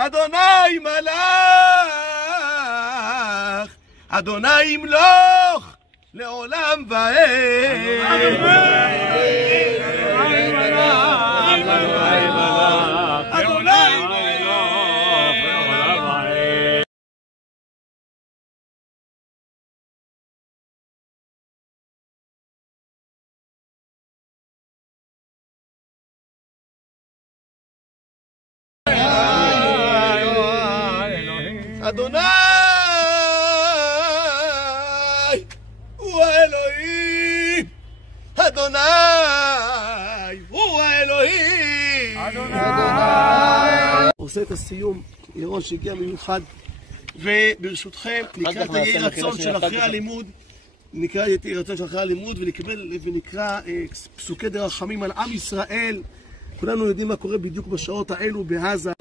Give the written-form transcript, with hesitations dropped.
אדוני מלך, אדוני ימלוך לעולם ועד. אדוני הוא האלוהים, אדוני הוא האלוהים. עושה את הסיום, ירון שהגיע מיוחד, וברשותכם נקרא את יהי רצון של אחרי הלימוד, ונקרא פסוקי דרחמים על עם ישראל. כולנו יודעים מה קורה בדיוק בשעות האלו בעזה.